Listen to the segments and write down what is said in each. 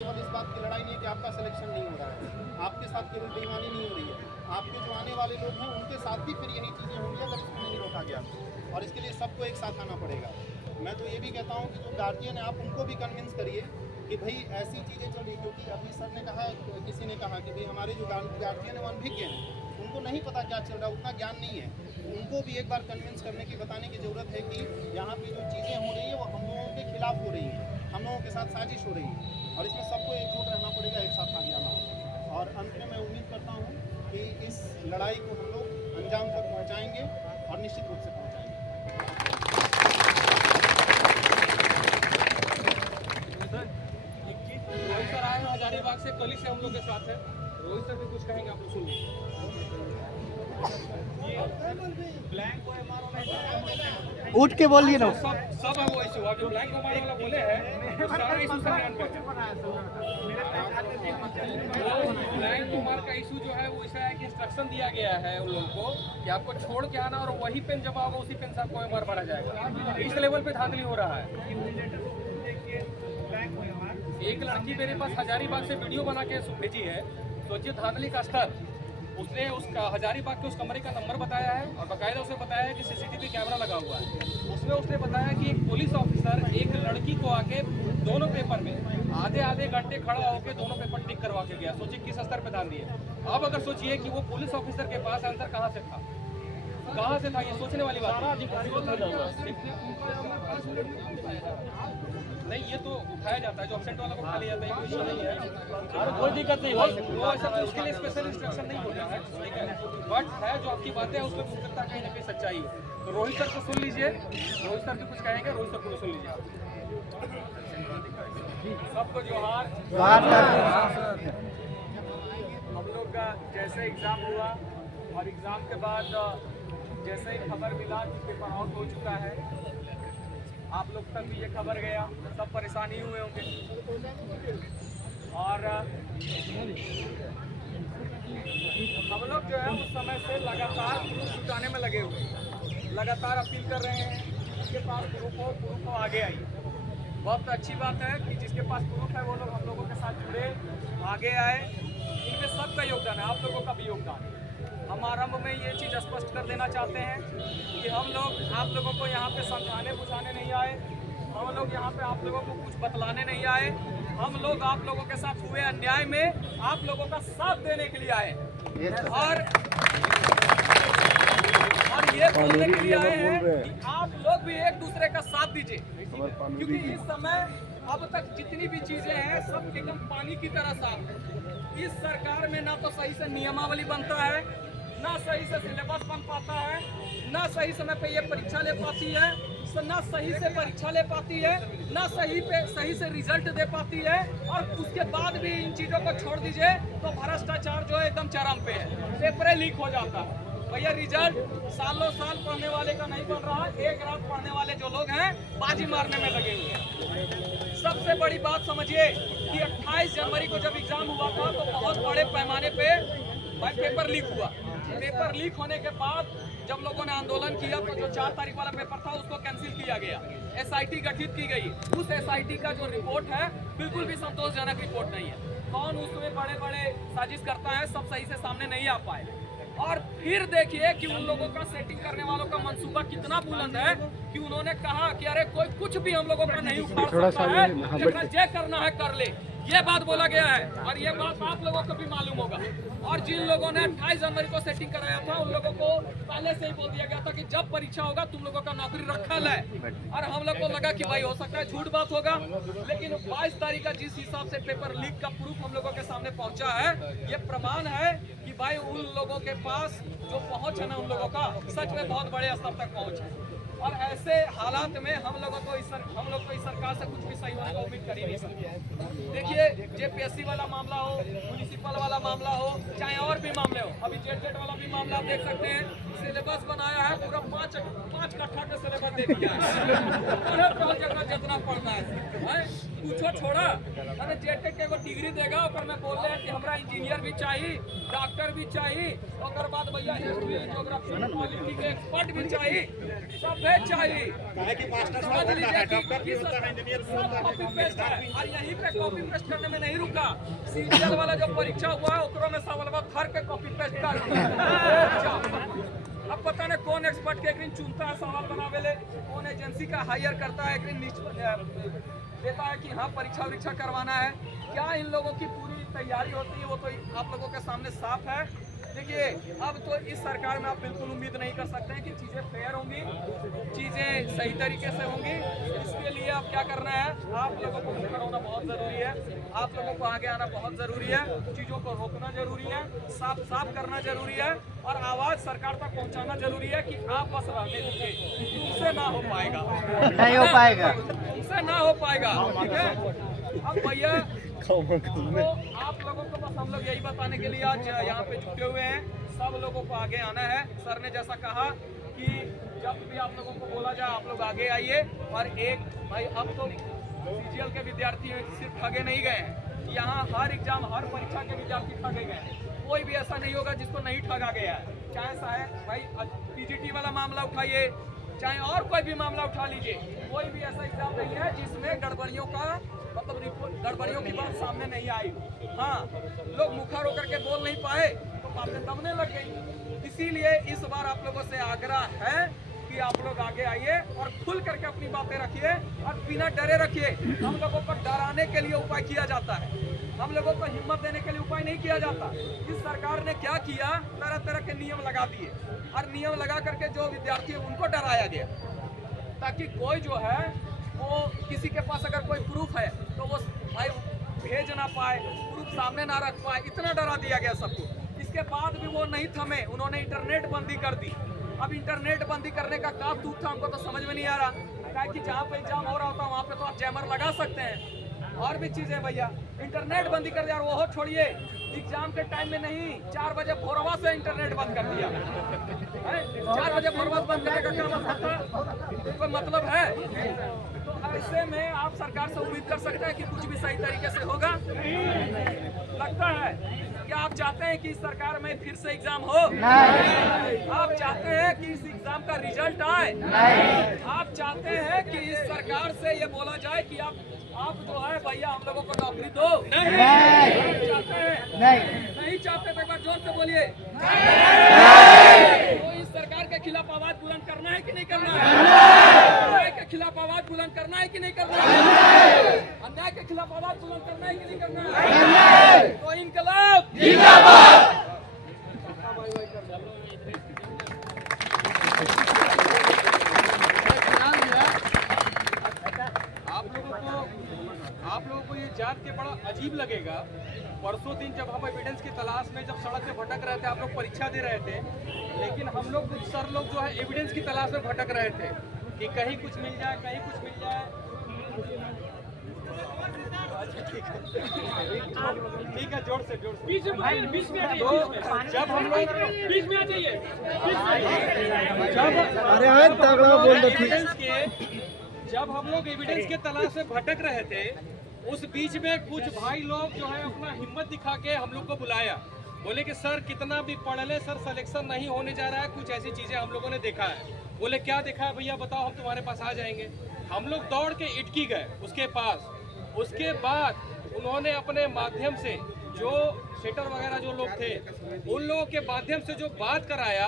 केवल इस बात की लड़ाई नहीं है कि आपका सिलेक्शन नहीं हो रहा है, आपके साथ केवल बेईमानी नहीं हो रही है, आपके जो आने वाले लोग हैं उनके साथ भी फिर यही चीज़ें होंगी अगर इसको नहीं रोका गया। और इसके लिए सबको एक साथ आना पड़ेगा। मैं तो ये भी कहता हूँ कि जो गार्जियन है आप उनको भी कन्विंस करिए कि भाई ऐसी चीज़ें चली, क्योंकि अभी सर ने कहा, किसी ने कहा कि भाई हमारे जो गार्जियन है वो अनभिज्ञ हैं, उनको नहीं पता क्या चल रहा है, उतना ज्ञान नहीं है। उनको भी एक बार कन्विंस करने की, बताने की ज़रूरत है कि यहाँ की जो चीज़ें हो रही है वो हम लोगों के खिलाफ हो रही हैं, हम लोगों के साथ साजिश हो रही है, और इसमें सबको एकजुट रहना पड़ेगा, एक साथ आगे आना होगा। और अंत में मैं उम्मीद करता हूँ कि इस लड़ाई को हम लोग अंजाम तक पहुँचाएँगे और निश्चित रूप से पहुँचाएँगे। रोहित सर आए हैं हजारीबाग से, कल से हम लोग के साथ है। रोहित सर भी कुछ कहेंगे, आप लोग सुनिए। उठ के बोलिए ना। सब है वो इशू, जो ब्लैंक को मारने वाला बोले हैं वो सारा इशू संज्ञान पे है। ब्लैंक कुमार का इशू जो है वो ऐसा है कि इंस्ट्रक्शन दिया गया है उन लोगों को कि आपको छोड़ के आना और वही पेन जब आओगे उसी पेन से आपको एमआर भरा जाएगा। इस लेवल पे धांधली हो रहा है। एक लड़की मेरे पास हजारीबाग से वीडियो बना के भेजी है, सोचिए धांधली का स्तर। उसने उसका हजारीबाग के उस कमरे का नंबर बताया है और बाकायदा उसे बताया है कि सीसीटीवी कैमरा लगा हुआ है। उसमें उसने बताया कि एक पुलिस ऑफिसर एक लड़की को आके दोनों पेपर में आधे घंटे खड़ा होकर दोनों पेपर टिक करवा के गया। सोचिए किस स्तर पे धांधली है। अब अगर सोचिए कि वो पुलिस ऑफिसर के पास आंसर कहाँ से था, ये सोचने वाली बात नहीं। ये तो उठाया जाता है, जो एब्सेंट वाला को उठा लिया जाता है, कोई इशू नहीं है, कोई दिक्कत नहीं। वो ऐसा तो उसके लिए स्पेशल इंस्ट्रक्शन नहीं होता है, बट है जो आपकी बातें हैं उसमें मुझे लगता है कहीं ना कहीं सच्चाई है। तो रोहित सर को सुन लीजिए, रोहित सर भी कुछ कहेंगे, रोहित सर को सुन लीजिए। सबको जोहार। हम लोग का जैसे एग्जाम हुआ और एग्जाम के बाद जैसे ही खबर मिला कि पेपर आउट हो चुका है, आप लोग तक भी ये खबर गया, सब परेशानी हुए होंगे। और हम लोग जो है उस समय से लगातार प्रूफ जुटाने में लगे हुए, लगातार अपील कर रहे हैं जिसके पास प्रूफ हो आगे आइए। बहुत अच्छी बात है कि जिसके पास प्रूफ है वो लोग हम लोगों के साथ जुड़े, आगे आए। इनमें सबका योगदान है, आप लोगों का भी योगदान है। हम आरंभ में ये चीज़ स्पष्ट कर देना चाहते हैं कि हम लोग आप लोगों को यहाँ पे समझाने बुझाने नहीं आए, हम लोग यहाँ पे आप लोगों को कुछ बतलाने नहीं आए। हम लोग आप लोगों के साथ हुए अन्याय में आप लोगों का साथ देने के लिए आए और ये बोलने के लिए आए हैं कि आप लोग भी एक दूसरे का साथ दीजिए, क्योंकि इस समय अब तक जितनी भी चीजें हैं सब एकदम पानी की तरह साफ है। इस सरकार में ना तो सही से नियमावली बनता है, ना सही से सिलेबस बन पाता है, ना सही समय पे ये परीक्षा ले पाती है, ना सही से परीक्षा ले पाती है, ना सही से रिजल्ट दे पाती है। और उसके बाद भी इन चीज़ों को छोड़ दीजिए तो भ्रष्टाचार जो है एकदम चरम पे है, पेपर लीक हो जाता है। भैया रिजल्ट सालों साल पढ़ने वाले का नहीं बन रहा, एक रात पढ़ने वाले जो लोग हैं बाजी मारने में लगे हुए हैं। सबसे बड़ी बात समझिए कि 28 जनवरी को जब एग्जाम हुआ था तो बहुत बड़े पैमाने पे पेपर लीक हुआ। पेपर लीक होने के बाद जब लोगों ने आंदोलन किया तो जो 4 तारीख वाला पेपर था उसको कैंसिल किया गया, SIT गठित की गई। उस SIT का जो रिपोर्ट है बिल्कुल भी संतोषजनक रिपोर्ट नहीं है। कौन उसमें बड़े बड़े साजिश करता है, सब सही से सामने नहीं आ पाए। और फिर देखिए कि उन लोगों का सेटिंग करने वालों का मंसूबा कितना बुलंद है कि उन्होंने कहा कि अरे कोई कुछ भी हम लोगों का नहीं उखाड़ सकता है, लेकिन जे करना है कर ले, ये बात बोला गया है। और ये बात आप लोगों को भी मालूम होगा। और जिन लोगों ने 28 जनवरी को सेटिंग कराया था उन लोगों को पहले से ही बोल दिया गया था कि जब परीक्षा होगा तुम लोगों का नौकरी रखल है। और हम लोग को लगा कि भाई हो सकता है झूठ बात होगा, लेकिन 22 तारीख का जिस हिसाब से पेपर लीक का प्रूफ हम लोगों के सामने पहुंचा है, ये प्रमाण है कि भाई उन लोगों के पास जो पहुंच है ना उन लोगों का सच में बहुत बड़े स्तर तक पहुंच है। और ऐसे हालात में हम लोग को इस सरकार से कुछ भी सही होने का उम्मीद कर ही नहीं सकते। देखिए JPSC वाला मामला हो, म्युनिसिपल वाला मामला हो, चाहे और भी मामले हो, अभी जेट वाला भी मामला आप देख सकते हैं। सिलेबस बनाया है पूरा 5 कट्ठा का सिलेबस दे दिया है, जितना पढ़ना है पूछो छोड़ा। अरे जेट के वो डिग्री देगा और मैं बोल रहे हैं कि हमारा इंजीनियर भी चाहिए, डॉक्टर भी चाहिए, और बाद भैया हिस्ट्री ज्योग्राफी पॉलिटिक्स एक्सपर्ट भी चाहिए, सब चाहिए। समझ लीजिए कि सब कॉपी पेस्ट है और यहीं पे कॉपी पेस्ट करने में नहीं रुका, सीजीएल वाला जो परीक्षा हुआ है ओकरो में सवाल थर के कॉपी पेस्ट कर दिया। अब पता नहीं कौन एक्सपर्ट के एक दिन चुनता है सवाल बनावे ले, कौन एजेंसी का हायर करता है, एक दिन देता है कि हाँ परीक्षा वरीक्षा करवाना है। क्या इन लोगों की पूरी तैयारी होती है वो तो आप लोगों के सामने साफ है। देखिए अब तो इस सरकार में आप बिल्कुल उम्मीद नहीं कर सकते हैं कि चीज़ें फेयर होंगी, चीज़ें सही तरीके से होंगी। इसके लिए अब क्या करना है, आप लोगों को मुखर होना बहुत ज़रूरी है, आप लोगों को आगे आना बहुत ज़रूरी है, चीज़ों को रोकना जरूरी है, साफ साफ करना जरूरी है और आवाज़ सरकार तक पहुँचाना जरूरी है कि आप बस रहने दीजिए, तुमसे ना हो पाएगा, नहीं हो पाएगा, तुमसे ना हो पाएगा। ठीक है। अब भैया तो आप लोगों को बस हम लोग यही बताने के लिए आज यहाँ पे जुटे हुए हैं, सब लोगों को आगे आना है। सर ने जैसा कहा कि जब भी आप लोगों को बोला जाए आप लोग आगे आइए। और एक भाई अब तो सीजीएल के विद्यार्थी सिर्फ ठगे नहीं गए हैं, यहाँ हर एग्जाम हर परीक्षा के विद्यार्थी ठगे गए हैं, कोई भी ऐसा नहीं होगा जिसको नहीं ठगा गया है। चाहे साहब भाई पीजीटी वाला मामला उठाइए, चाहे और कोई भी मामला उठा लीजिए, कोई भी ऐसा एग्जाम नहीं है जिसमें गड़बड़ियों का मतलब गड़बड़ियों की बात सामने नहीं आई। हाँ, लोग मुखर होकर के बोल नहीं पाए तो बातें दबने लग गई। इसीलिए इस बार आप लोगों से आग्रह है कि आप लोग आगे आइए और खुल करके अपनी बातें रखिए और बिना डरे रखिए। हम लोगों को डराने के लिए उपाय किया जाता है, हम लोगों को हिम्मत देने के लिए उपाय नहीं किया जाता। इस सरकार ने क्या किया, तरह तरह के नियम लगा दिए और नियम लगा करके जो विद्यार्थी है उनको डराया गया ताकि कोई जो है वो किसी के पास अगर कोई प्रूफ है तो वो भाई भेज ना पाए, प्रूफ सामने ना रख पाए, इतना डरा दिया गया सबको। इसके बाद भी वो नहीं थमे, उन्होंने इंटरनेट बंदी कर दी। अब इंटरनेट बंदी करने का क्या तूत था हमको तो समझ में नहीं आ रहा, क्योंकि जहाँ पे एग्जाम हो रहा होता वहाँ पे तो आप जैमर लगा सकते हैं और भी चीज़ें। भैया इंटरनेट बंदी कर दिया और वो छोड़िए, एग्जाम के टाइम में नहीं 4 बजे भोरवा से इंटरनेट बंद कर दिया है। 4 बजे भोरवा बंद करने का क्या मतलब, कोई मतलब है? तो ऐसे में आप सरकार से उम्मीद कर सकते हैं कि कुछ भी सही तरीके से होगा? लगता है क्या आप चाहते हैं कि इस सरकार में फिर से एग्जाम हो? नहीं। आप चाहते हैं कि इस एग्जाम का रिजल्ट आए? नहीं। आप चाहते हैं कि इस सरकार से ये बोला जाए कि आप जो है भैया हम लोगों को नौकरी दो? नहीं। चाहते हैं? नहीं चाहते तो एक बार जोर से बोलिए। तो इस सरकार के खिलाफ आवाज बुलंद करना है कि नहीं करना है? अन्याय के खिलाफ आवाज बुलंद करना है कि नहीं करना है? अन्याय के खिलाफ आवाज बुलंद करना है कि नहीं करना है? तो इनकलाब जिंदाबाद। आप लोगों को ये जान के बड़ा अजीब लगेगा, परसों दिन जब हम एविडेंस की तलाश में जब सड़क पे भटक रहे थे, आप लोग परीक्षा दे रहे थे, लेकिन हम लोग कुछ सर लोग जो है एविडेंस की तलाश में भटक रहे थे कि कहीं कुछ मिल जाए, कहीं कुछ मिल जाए। ठीक है, जोर से बीच में तो जब हम लोग बीच में आ जाइए, जब हम लोग एविडेंस के तलाश में भटक रहे थे, उस बीच में कुछ भाई लोग जो है अपना हिम्मत दिखा के हम लोग को बुलाया, बोले कि सर कितना भी पढ़ ले सर सिलेक्शन नहीं होने जा रहा है, कुछ ऐसी चीजें हम लोगों ने देखा है। बोले क्या देखा है भैया बताओ, हम तुम्हारे पास आ जाएंगे। हम लोग दौड़ के इटकी गए उसके पास। उसके बाद उन्होंने अपने माध्यम से जो सेटर वगैरह जो लोग थे उन लोगों के माध्यम से जो बात कराया,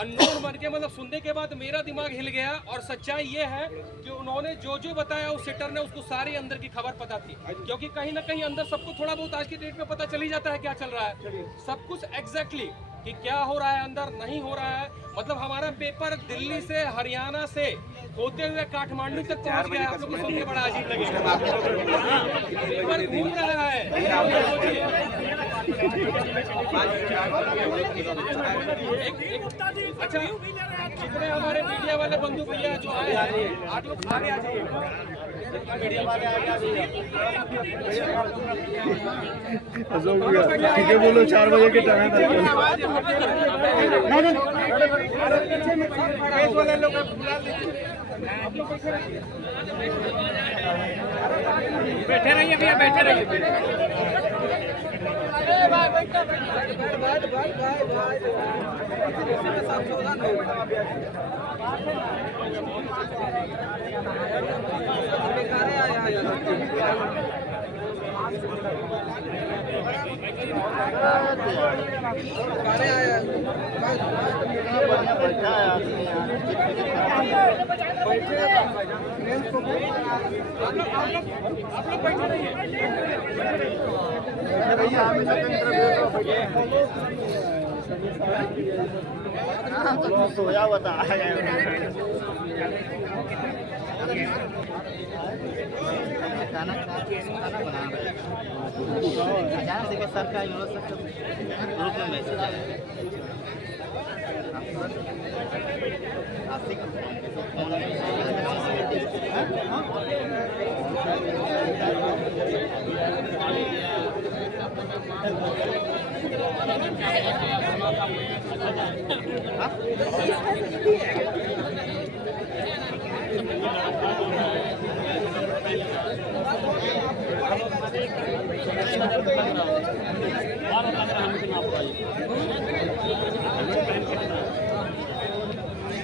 अननोन बन के, मतलब सुनने के बाद मेरा दिमाग हिल गया। और सच्चाई ये है कि उन्होंने जो जो बताया उस सेटर ने उसको सारी अंदर की खबर पता थी, क्योंकि कहीं ना कहीं अंदर सबको थोड़ा बहुत आज की डेट में पता चल ही जाता है क्या चल रहा है, सब कुछ एग्जैक्टली कि क्या हो रहा है अंदर नहीं हो रहा है। मतलब हमारा पेपर दिल्ली से हरियाणा से होते हुए काठमांडू तक पहुंच गया। आप लोगों को सुन के बड़ा अजीब लगेगा, पेपर घूम रहा है। अच्छा, जितने हमारे मीडिया वाले बंधु भैया जो आए हैं, आप लोग आगे आ जाइए, मीडिया वाले आगे आ जाइए। ठीक है, बोलो 4 बजे के टाइम बैठे रहिए भैया, बैठे रहिए। बढ़िया बैठा है आदमी यहाँ। आप लोग बैठे रहिए। सोया बता खाना बना अचानक से सरकार ग्रुप में मैसेज आया हाँ